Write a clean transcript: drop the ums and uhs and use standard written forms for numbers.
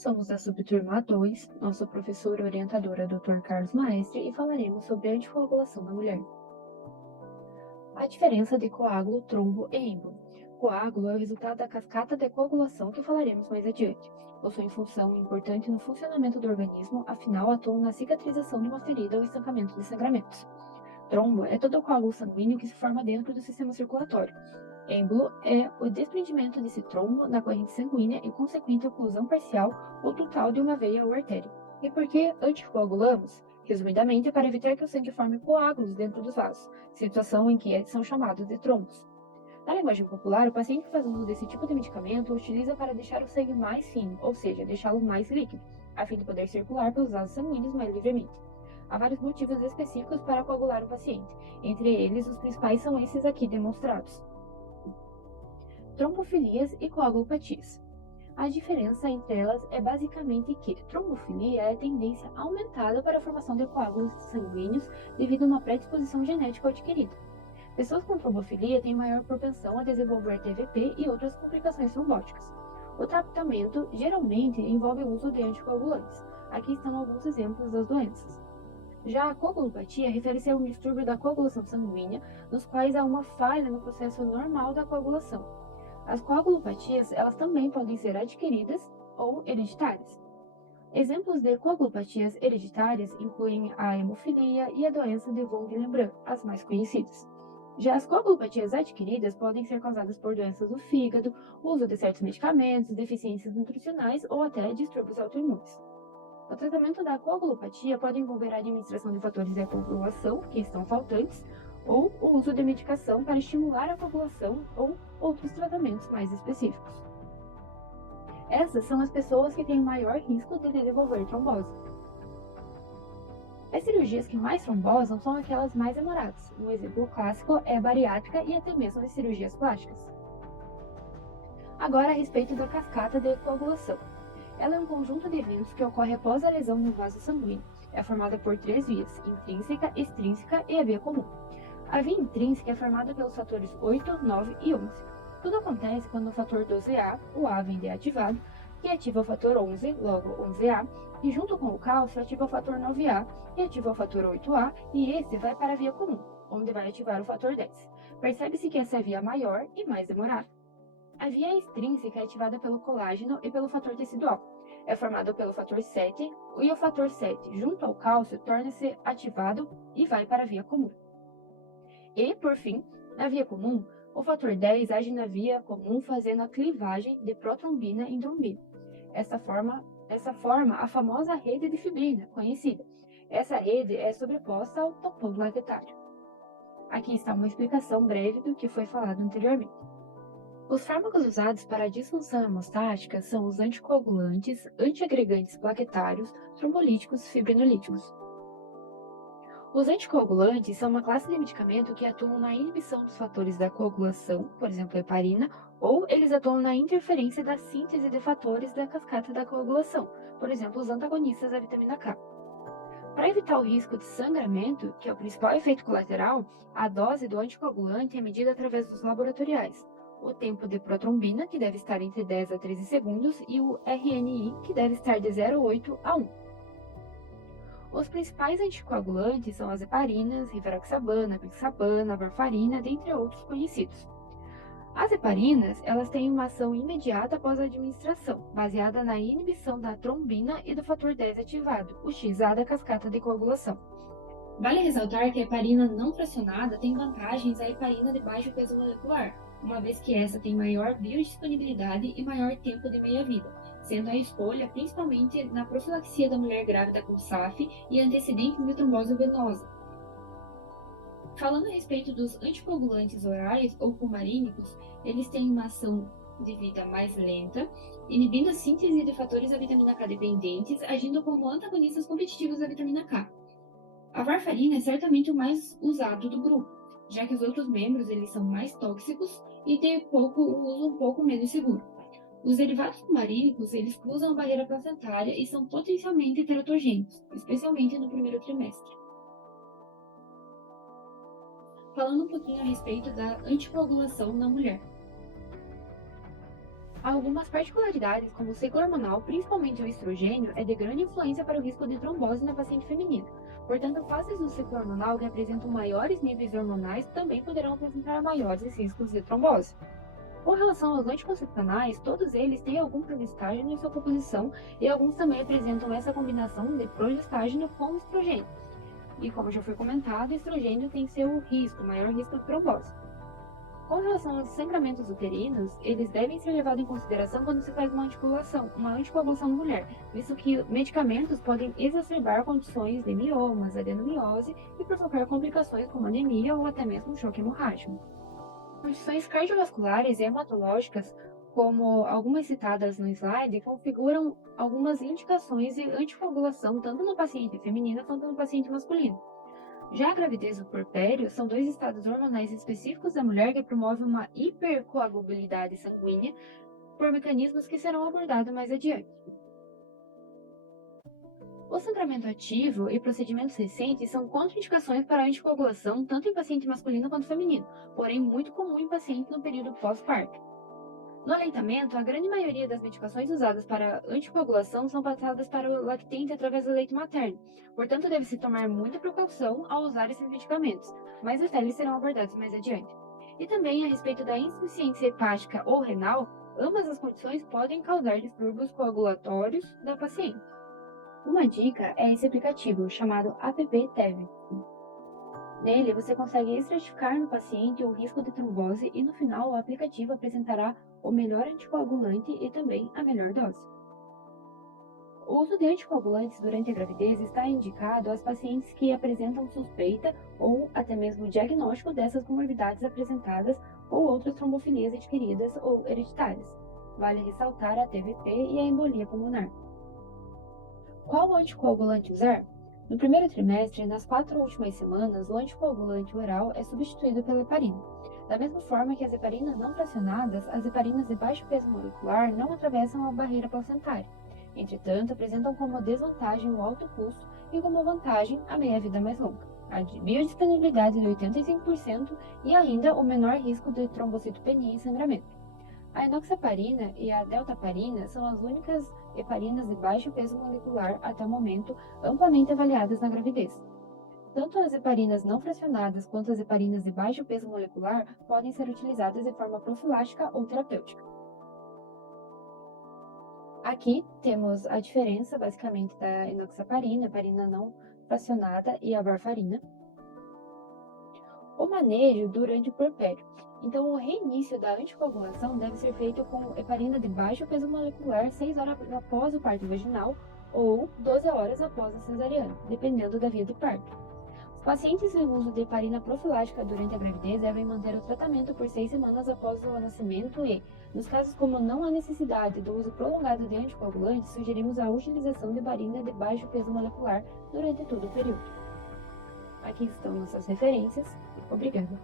Somos da subturma A2, nossa professora orientadora Dr. Carlos Maestre e falaremos sobre a anticoagulação na mulher. A diferença de coágulo, trombo e êmbolo. Coágulo é o resultado da cascata de coagulação que falaremos mais adiante. Possui função importante no funcionamento do organismo, afinal atuam na cicatrização de uma ferida ou estancamento de sangramentos. Trombo é todo o coágulo sanguíneo que se forma dentro do sistema circulatório. Êmbolo é o desprendimento desse trombo na corrente sanguínea e consequente oclusão parcial ou total de uma veia ou artéria. E por que anticoagulamos? Resumidamente, é para evitar que o sangue forme coágulos dentro dos vasos, situação em que são chamados de trombos. Na linguagem popular, o paciente que faz uso desse tipo de medicamento o utiliza para deixar o sangue mais fino, ou seja, deixá-lo mais líquido, a fim de poder circular pelos vasos sanguíneos mais livremente. Há vários motivos específicos para coagular o paciente, entre eles os principais são esses aqui demonstrados. Trombofilias e coagulopatias. A diferença entre elas é basicamente que trombofilia é a tendência aumentada para a formação de coágulos sanguíneos devido a uma predisposição genética adquirida. Pessoas com trombofilia têm maior propensão a desenvolver TVP e outras complicações trombóticas. O tratamento geralmente envolve o uso de anticoagulantes. Aqui estão alguns exemplos das doenças. Já a coagulopatia refere-se a um distúrbio da coagulação sanguínea, nos quais há uma falha no processo normal da coagulação. As coagulopatias, elas também podem ser adquiridas ou hereditárias. Exemplos de coagulopatias hereditárias incluem a hemofilia e a doença de von Willebrand, as mais conhecidas. Já as coagulopatias adquiridas podem ser causadas por doenças do fígado, uso de certos medicamentos, deficiências nutricionais ou até distúrbios autoimunes. O tratamento da coagulopatia pode envolver a administração de fatores de coagulação que estão faltantes ou o uso de medicação para estimular a coagulação ou outros tratamentos mais específicos. Essas são as pessoas que têm o maior risco de desenvolver trombose. As cirurgias que mais trombosam são aquelas mais demoradas. Um exemplo clássico é a bariátrica e até mesmo as cirurgias plásticas. Agora a respeito da cascata de coagulação. Ela é um conjunto de eventos que ocorre após a lesão no vaso sanguíneo. É formada por três vias, intrínseca, extrínseca e a via comum. A via intrínseca é formada pelos fatores 8, 9 e 11. Tudo acontece quando o fator 12A, o A vem de ativado, que ativa o fator 11, logo 11A, e junto com o cálcio ativa o fator 9A, que ativa o fator 8A, e esse vai para a via comum, onde vai ativar o fator 10. Percebe-se que essa é a via maior e mais demorada. A via extrínseca é ativada pelo colágeno e pelo fator tecidual. É formada pelo fator 7 e o fator 7, junto ao cálcio, torna-se ativado e vai para a via comum. E, por fim, na via comum, o fator 10 age na via comum fazendo a clivagem de protrombina em trombina. Essa forma a famosa rede de fibrina, conhecida. Essa rede é sobreposta ao tampão plaquetário. Aqui está uma explicação breve do que foi falado anteriormente. Os fármacos usados para a disfunção hemostática são os anticoagulantes, antiagregantes plaquetários, trombolíticos e fibrinolíticos. Os anticoagulantes são uma classe de medicamento que atuam na inibição dos fatores da coagulação, por exemplo, a heparina, ou eles atuam na interferência da síntese de fatores da cascata da coagulação, por exemplo, os antagonistas da vitamina K. Para evitar o risco de sangramento, que é o principal efeito colateral, a dose do anticoagulante é medida através dos laboratoriais. O tempo de protrombina, que deve estar entre 10 a 13 segundos, e o RNI, que deve estar de 0,8 a 1. Os principais anticoagulantes são as heparinas, rivaroxabana, apixabana, varfarina, dentre outros conhecidos. As heparinas, elas têm uma ação imediata após a administração, baseada na inibição da trombina e do fator 10 ativado, o XA da cascata de coagulação. Vale ressaltar que a heparina não fracionada tem vantagens à heparina de baixo peso molecular, uma vez que essa tem maior biodisponibilidade e maior tempo de meia-vida, sendo a escolha principalmente na profilaxia da mulher grávida com SAF e antecedentes de trombose venosa. Falando a respeito dos anticoagulantes orais ou fumarínicos, eles têm uma ação de vida mais lenta, inibindo a síntese de fatores da vitamina K dependentes, agindo como antagonistas competitivos da vitamina K. A varfarina é certamente o mais usado do grupo, já que os outros membros eles são mais tóxicos e têm o uso um pouco menos seguro. Os derivados fumarínicos eles cruzam a barreira placentária e são potencialmente teratogênicos, especialmente no primeiro trimestre. Falando um pouquinho a respeito da anticoagulação na mulher. Há algumas particularidades, como o ciclo hormonal, principalmente o estrogênio, é de grande influência para o risco de trombose na paciente feminina. Portanto, fases do ciclo hormonal que apresentam maiores níveis hormonais também poderão apresentar maiores riscos de trombose. Com relação aos anticoncepcionais, todos eles têm algum progestágeno em sua composição e alguns também apresentam essa combinação de progestágeno com estrogênio. E como já foi comentado, o estrogênio tem seu risco, maior risco de trombose. Com relação aos sangramentos uterinos, eles devem ser levados em consideração quando se faz uma anticoagulação na mulher, visto que medicamentos podem exacerbar condições de miomas, adenomiose e provocar complicações como anemia ou até mesmo choque hemorrágico. Condições cardiovasculares e hematológicas, como algumas citadas no slide, configuram algumas indicações de anticoagulação tanto no paciente feminino quanto no paciente masculino. Já a gravidez e o puerpério são dois estados hormonais específicos da mulher que promovem uma hipercoagulabilidade sanguínea por mecanismos que serão abordados mais adiante. O sangramento ativo e procedimentos recentes são contraindicações para a anticoagulação tanto em paciente masculino quanto feminino, porém muito comum em paciente no período pós-parto. No aleitamento, a grande maioria das medicações usadas para anticoagulação são passadas para o lactente através do leite materno, portanto deve-se tomar muita precaução ao usar esses medicamentos, mas os detalhes serão abordados mais adiante. E também a respeito da insuficiência hepática ou renal, ambas as condições podem causar distúrbios coagulatórios da paciente. Uma dica é esse aplicativo chamado AppTev. Nele, você consegue estratificar no paciente o risco de trombose e no final o aplicativo apresentará o melhor anticoagulante e também a melhor dose. O uso de anticoagulantes durante a gravidez está indicado às pacientes que apresentam suspeita ou até mesmo diagnóstico dessas comorbidades apresentadas ou outras trombofilias adquiridas ou hereditárias. Vale ressaltar a TVP e a embolia pulmonar. Qual anticoagulante usar? No primeiro trimestre, nas 4 últimas semanas, o anticoagulante oral é substituído pela heparina. Da mesma forma que as heparinas não fracionadas, as heparinas de baixo peso molecular não atravessam a barreira placentária. Entretanto, apresentam como desvantagem o alto custo e como vantagem a meia-vida mais longa, a biodisponibilidade de 85% e ainda o menor risco de trombocitopenia e sangramento. A enoxaparina e a deltaparina são as únicas heparinas de baixo peso molecular até o momento amplamente avaliadas na gravidez. Tanto as heparinas não fracionadas quanto as heparinas de baixo peso molecular podem ser utilizadas de forma profilática ou terapêutica. Aqui temos a diferença, basicamente, da enoxaparina, heparina não fracionada e a varfarina. O manejo durante o puerpério. Então, o reinício da anticoagulação deve ser feito com heparina de baixo peso molecular 6 horas após o parto vaginal ou 12 horas após a cesariana, dependendo da via de parto. Os pacientes em uso de heparina profilática durante a gravidez devem manter o tratamento por 6 semanas após o nascimento e, nos casos como não há necessidade do uso prolongado de anticoagulantes, sugerimos a utilização de heparina de baixo peso molecular durante todo o período. Aqui estão nossas referências. Obrigada.